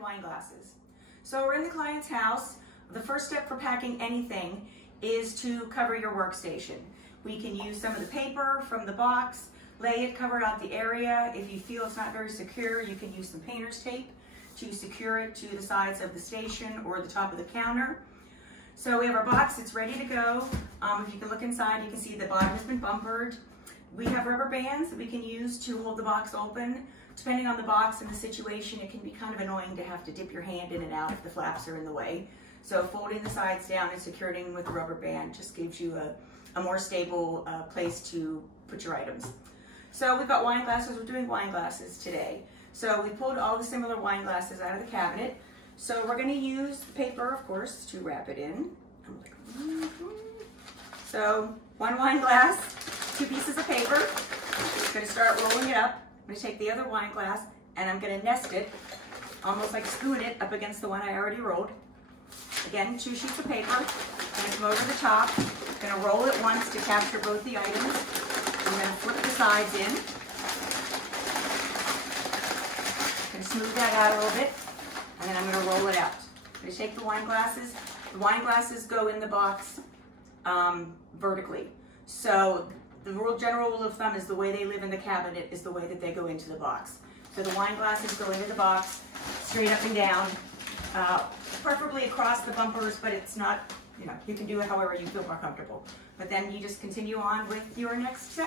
wine glasses. So we're in the client's house. The first step for packing anything is to cover your workstation. We can use some of the paper from the box, lay it, cover out the area. If you feel it's not very secure, you can use some painter's tape to secure it to the sides of the station or the top of the counter. So we have our box, it's ready to go. If you can look inside, you can see the bottom has been bumpered. We have rubber bands that we can use to hold the box open. Depending on the box and the situation, it can be kind of annoying to have to dip your hand in and out if the flaps are in the way. So folding the sides down and securing with a rubber band just gives you a more stable place to put your items. So we've got wine glasses, we're doing wine glasses today. So we pulled all the similar wine glasses out of the cabinet. So we're gonna use paper, of course, to wrap it in. So 1 wine glass, 2 pieces of paper. I'm gonna start rolling it up. I'm gonna take the other wine glass and I'm gonna nest it, almost like spoon it up against the one I already rolled. Again, 2 sheets of paper. I'm gonna come over the top. I'm gonna roll it once to capture both the items. I'm gonna flip the sides in. I'm gonna smooth that out a little bit. And then I'm going to roll it out. I'm going to take the wine glasses. The wine glasses go in the box vertically. So the general rule of thumb is the way they live in the cabinet is the way that they go into the box. So the wine glasses go into the box straight up and down, preferably across the bumpers, but it's not, you can do it however you feel more comfortable. But then you just continue on with your next step.